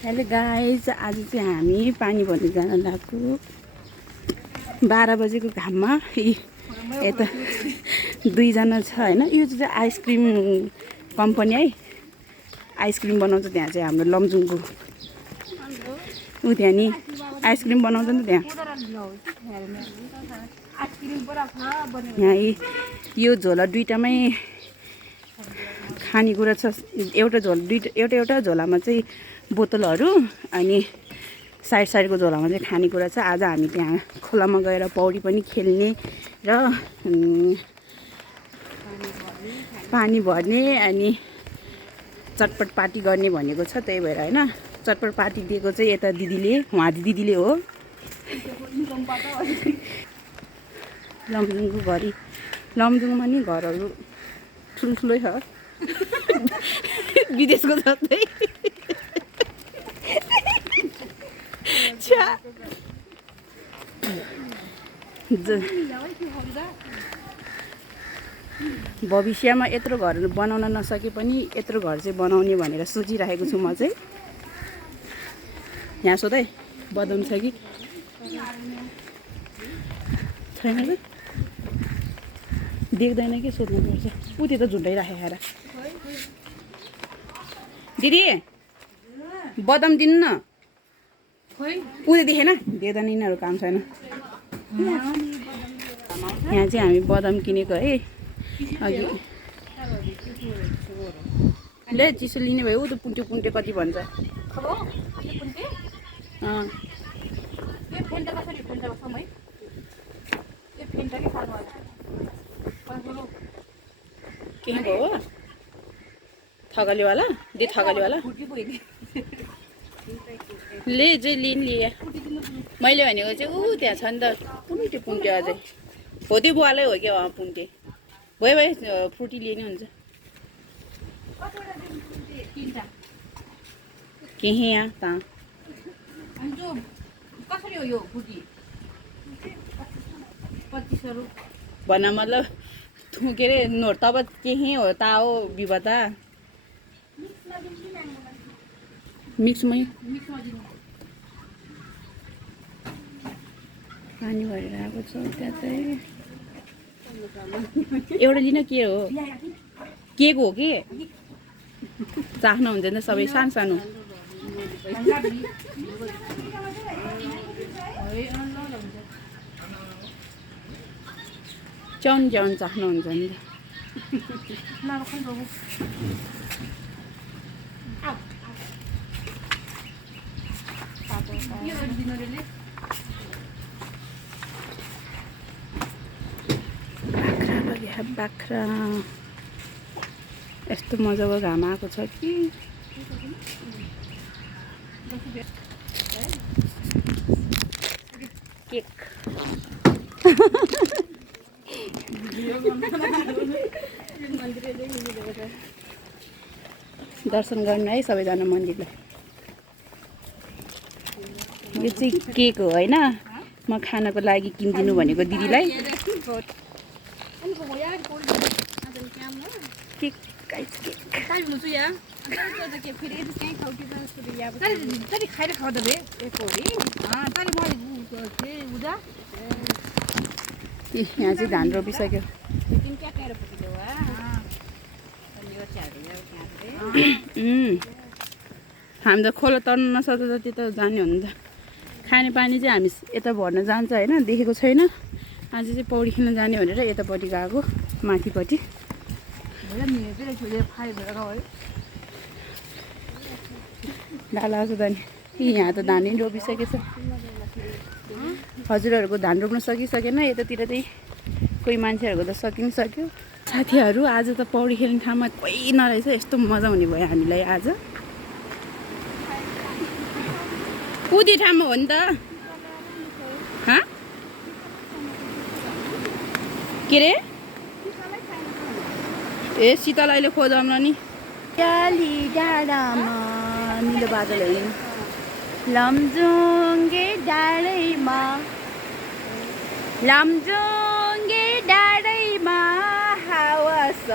Hello guys, आज चाहिँ हामी पानी भर्न जान लाग्यो 12 बजेको घाममा। यता दुईजना छ हैन। यो चाहिँ आइसक्रिम कम्पनी है, आइसक्रिम बनाउँछ त्यहाँ चाहिँ हाम्रो लमजुङको। ऊ त्यहाँ नि आइसक्रिम बनाउँछ नि त्यहाँ। यहाँ यो झोला दुईटामै खानेकुरा छ। एउटा एउटा झोलामा चाहिँ बोतलहरू अनि साइडको झोलामा चाहिँ खानेकुरा छ। आज हामी त्यहाँ खोलामा गएर पौडी पनि खेल्ने र पानी भर्ने अनि चटपट पार्टी गर्ने भनेको छ। त्यही भएर हैन, चटपट पार्टी दिएको चाहिँ यता दिदीले, उहाँ दिदीले हो। लमजुङको घरि, लमजुङमा नि घरहरू ठुल्ठुलै छ, विदेशको जस्तै। भविष्यमा यत्रो घर बनाउन नसके पनि यत्रो घर चाहिँ बनाउने भनेर सोचिरहेको छु म चाहिँ। यहाँ सोधै बदम छ कि छैन त देख्दैन कि सोध्नुपर्छ। ऊ त्यो त झुन्डाइराखे हेर। दिदी बदम दिनु न। ऊ त्यो देखेन, देख्दैन, यिनीहरू काम छैन। यहाँ चाहिँ हामी बदाम किनेको है अघि। ले चिसो लिने भयो। ऊ त पुन्टे पुन्टे कति भन्छ। के भयो थगलीवाला दे, थगलीवाला ले चाहिँ लिन लिए। मैले भनेको चाहिँ ऊ त्यहाँ छ नि त पुन्टे पुन्टे अझै हो। त्यो बुवालै हो क्या पुन्टे भयो भयो। फ्रुटी लिने हुन्छ केही यहाँ त भन मतलब के अरे नोट तब केही हो ता हो विवता मिक्समै पानी भरेर आएको छ। त्यहाँ चाहिँ एउटा लिन के हो, केको हो कि चाख्नुहुन्छ नि सबै सानो सानो। च्याउन च्याउन चाख्नुहुन्छ नि त। बाख्रा यस्तो मजाको घाम आएको छ कि। केक दर्शन गर्नु है सबैजना मन्दिरलाई। यो चाहिँ केक हो हैन, म खानको लागि किनिदिनु भनेको दिदीलाई। केक यहाँ चाहिँ धान रोपिसक्यो। हामी त खोला तर्नु नसक्दा जति त जाने हो नि त। खाने पानी चाहिँ हामी यता भर्न जान्छ होइन, देखेको छैन। आज चाहिँ पौडी खेल्न जाने भनेर यतापट्टि गएको माथिपट्टि। डाला आएको त नि यहाँ त धान नै रोपिसकेछ। हजुरहरूको धान रोप्न सकिसकेन यतातिर चाहिँ कोही मान्छेहरूको त सकिसक्यो। साथीहरू आज त पौडी खेल्ने ठाउँमा कोही नरहेछ, यस्तो मजा हुने भयो हामीलाई आज। कुदी ठाउँमा हो नि त। के रे ए शीतल अहिले खोजाउन नि डाँडामा निलो बादलहरू लमजुङे डाँडैमा, लमजुङे डाँडैमा हावा छ।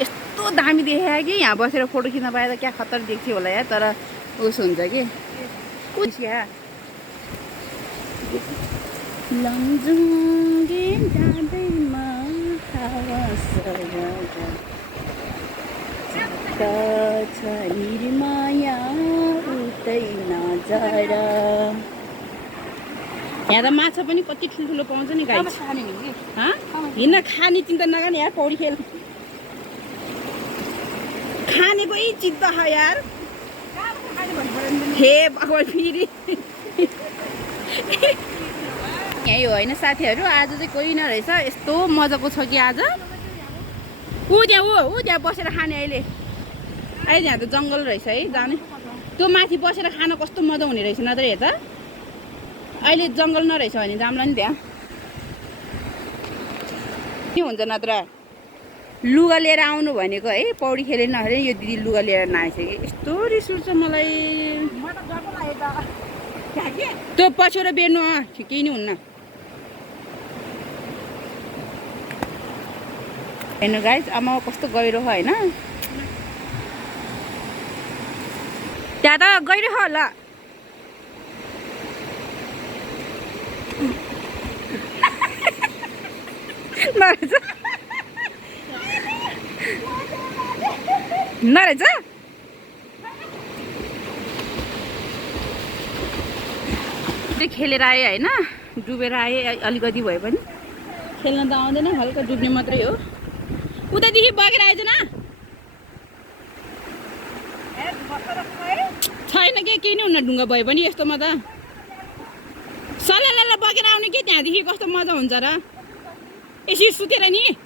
यस्तो कस्तो दामी देखायो कि यहाँ बसेर फोटो खिच्न पाए त क्या खतर देख्थ्यो होला या तर उस हुन्छ कि लमजुङगे जाँदैमा हावा छ निर्माया उतै नजर। यहाँ त माछा पनि कति ठुल्ठुलो पाउँछ नि गाई। हिँड्न खाने चिन्ता नगर्ने यार, पौडी खेल खानेकै चिन्ता छ यार। हे भगवान् फेरि यही हो होइन साथीहरू, आज चाहिँ कोही नरहेछ। यस्तो मजाको छ कि आज ऊ त्यहाँ बसेर खाने। अहिले यहाँ त जङ्गल रहेछ है जाने। त्यो माथि बसेर खान कस्तो मजा हुने रहेछ नत्र हेर त। अहिले जङ्गल नरहेछ भने जाम्ला नि त्यहाँ के हुन्छ नत्र। लुगा लिएर आउनु भनेको है, पौडी खेले नखेले यो दिदी लुगा लिएर नआएछ कि यस्तो रिस उठ्छ मलाई। त्यो पछ्यौर बेर्नु केही नै हुन्न। हेर्नु गाइस आमा कस्तो गहिरो होइन, त्यहाँ त गहिरो होला। नरहेछ खेलेर आएँ होइन, डुबेर आएँ अलिकति भए पनि। खेल्न त आउँदैन, हल्का डुब्ने मात्रै हो। उतादेखि बगेर आएछ न छैन के केही नै हुन्न। ढुङ्गा भए पनि यस्तोमा त सल्लाह बगेर आउने के त्यहाँदेखि कस्तो मजा हुन्छ र। यसरी सुतेर नि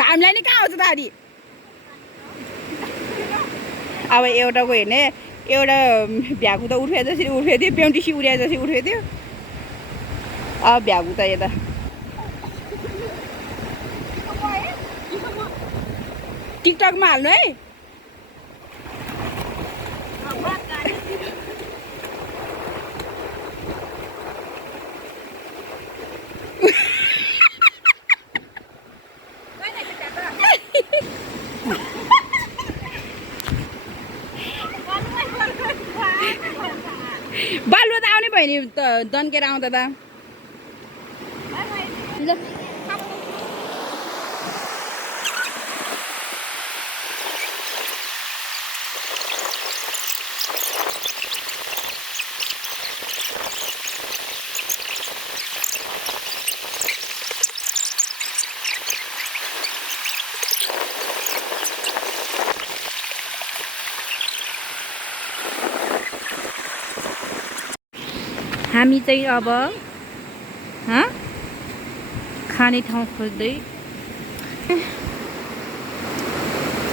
हामीलाई नि कहाँ आउँछ त अरे। अब एउटाको हेर्ने एउटा भ्यागु त उठ्यो जसरी उठ्यो थियो, पेउटिसी उड्या जसरी उठ्यो थियो। अब भ्यागु त यता टिकटकमा हाल्नु है। बालुवा त आउने भयो नि त दन्केर आउँदा त। हामी चाहिँ अब खाने ठाउँ खोज्दै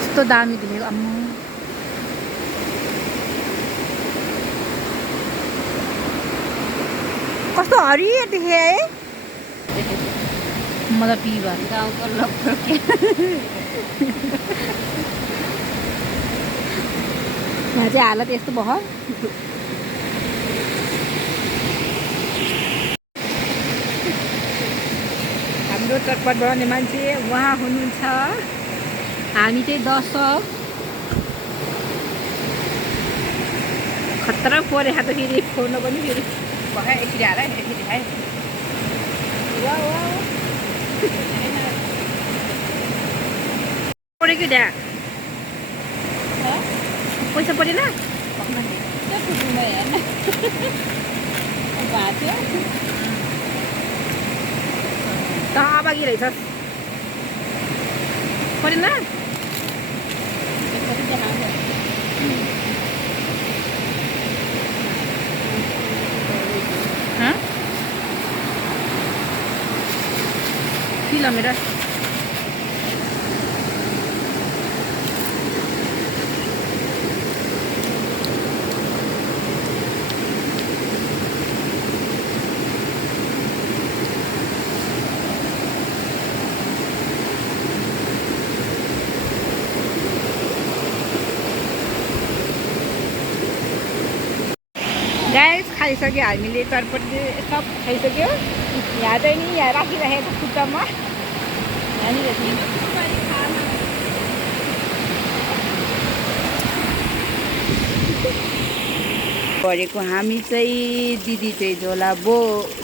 यस्तो दामी देखेको अम्मा। कस्तो हरियो देखे है। मतलब पिवा गाउँको लक्ष्य यहाँ चाहिँ हालत यस्तो भयो। हाम्रो चटपट बनाउने मान्छे उहाँ हुनुहुन्छ। हामी चाहिँ दर्शक। खतरा परेको त फेरि फोन पनि फेरि भए यसरी हाल यसरी खाए। परेको त्यहाँ पैसा परेन ताबागी रहेछ परेन। किलोमिटर गाइस खाइसक्यो हामीले चटपटी सब खाइसक्यो यहाँ चाहिँ नि यहाँ राखिराखेको खुट्टामा परेको हामी चाहिँ दिदी चाहिँ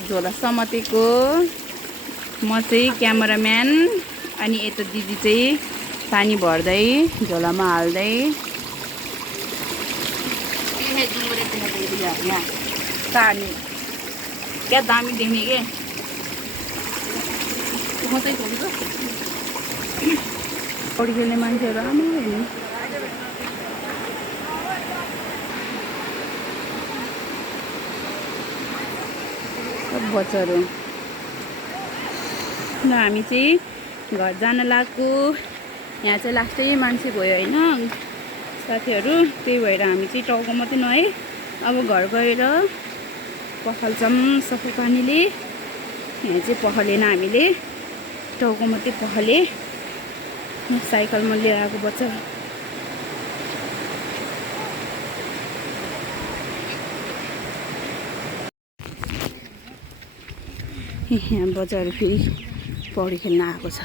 झोला समातेको म चाहिँ क्यामेराम्यान अनि यता दिदी चाहिँ पानी भर्दै झोलामा हाल्दै पानी क्या दामी देख्ने के पौडी खेल्ने मान्छेहरू आमा हेर्नु सब बच्चाहरू ल हामी चाहिँ घर जान लागेको यहाँ चाहिँ लास्टै मान्छे भयो होइन साथीहरू त्यही भएर हामी चाहिँ टाउको मात्रै नुहाएँ अब घर गएर पखाल्छौँ सफा पानीले यहाँ चाहिँ पखालेन हामीले टाउको मात्रै पखाले साइकलमा लिएर आएको बच्चा यहाँ बच्चाहरू फेरि पौडी खेल्न आएको छ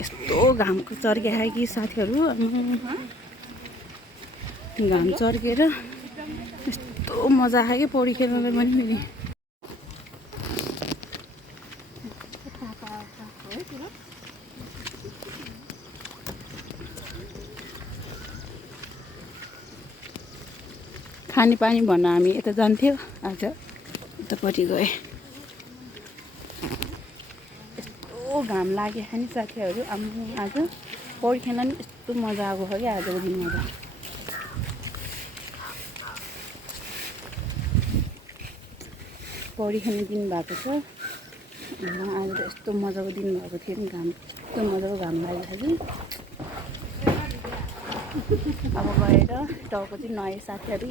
यस्तो घामको चर्के कि साथीहरू घाम चर्केर यस्तो मजा आयो कि पौडी खेल्नलाई पनि फेरि खाने पानी भन्न हामी यता जान्थ्यो आज उतापट्टि गए यस्तो घाम लाग्यो नि साथीहरू आज पौडी खेल्न पनि यस्तो मजा आएको छ कि आजको दिनमा त पौडी खेल्ने दिन भएको छ आज त यस्तो मजाको दिन भएको थियो नि घाम यस्तो मजाको घाम लागेको छ कि अब गएर टाउको चाहिँ नुहाए साथीहरू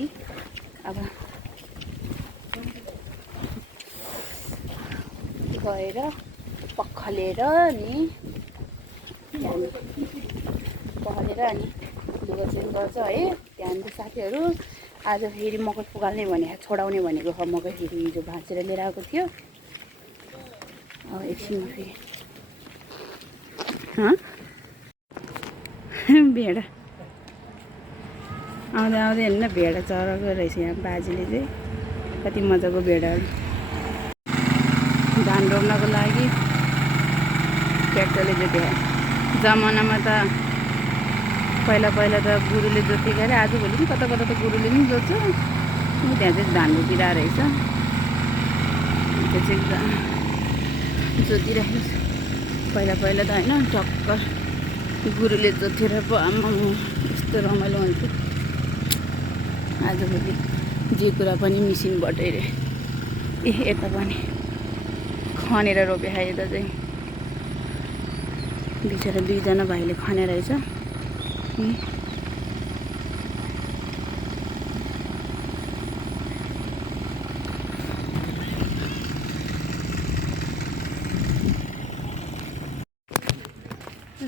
अब गएर पखालेर नि पखालेर अनि लुगा चेन्ज गर्छ है त्यहाँदेखि साथीहरू आज फेरि मकै फुकाल्ने भने छोडाउने भनेको छ मकै फेरि हिजो भाँचेर लिएर आएको थियो अब एकछिनमा फेरि भेडा आउँदै आउँदै हेर्नु न भेडा चराको रहेछ यहाँ बाजेले चाहिँ कति मजाको भेडाहरू धान रोप्नको लागि ट्र्याक्टरले जोत्यो जमानामा त पहिला त गुरुले जोतेको अरे आजभोलि पनि कता त गुरुले पनि जोत्छ त्यहाँ चाहिँ धान रोपिरहेको रहेछ त्यो चाहिँ एकदम जोतिरहेको छ पहिला त होइन टक्कर गुरुले जोतेर पो आमा यस्तो रमाइलो हुन्थ्यो आजभोलि जे कुरा पनि मिसिनबाटै रे यता पनि खनेर रोपे यता चाहिँ बिचरा दुईजना भाइले खनेर रहेछ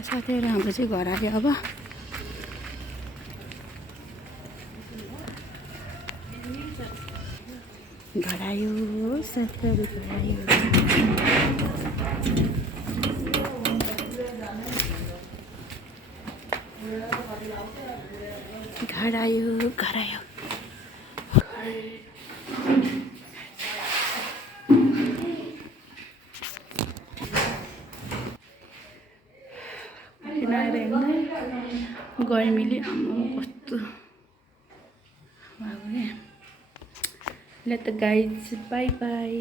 साथीहरू हाम्रो चाहिँ घर आयो अब घर आयो साथीहरू घर आयो घर आयो घर आयो आएर हेर्दा गर्मीले कस्तो ल त गाइज बाई बाई